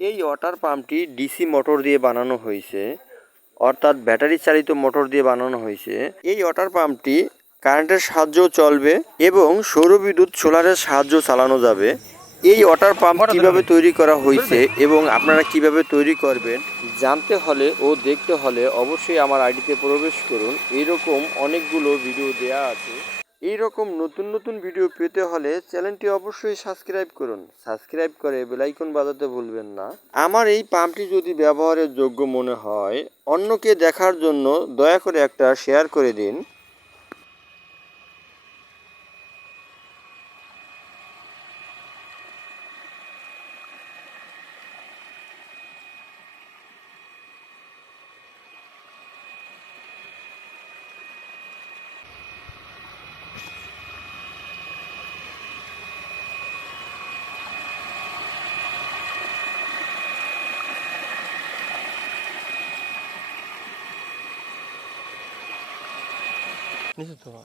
এই water পাম্পটি DC motor দিয়ে বানানো হয়েছে অর্থাৎ ব্যাটারি চালিত মোটর দিয়ে বানানো হয়েছে। এই ওয়াটার পাম্পটি কারেন্টের সাহায্যেও চলবে এবং সৌরবিদ্যুৎ সোলারের সাহায্য চালানো যাবে। এই ওয়াটার পাম্প কীভাবে তৈরি করা হয়েছে এবং আপনারা কীভাবে তৈরি করবেন জানতে হলে ও দেখতে হলে অবশ্যই আমার আইডিতে প্রবেশ করুন। এরকম অনেকগুলো ভিডিও দেয়া আছে। এই রকম নতুন নতুন ভিডিও পেতে হলে চ্যানেলটি অবশ্যই সাবস্ক্রাইব করুন। সাবস্ক্রাইব করে বেলাইকন বাজাতে ভুলবেন না। আমার এই পাম্পটি যদি ব্যবহারের যোগ্য মনে হয়, অন্যকে দেখার জন্য দয়া করে একটা শেয়ার করে দিন। 水とは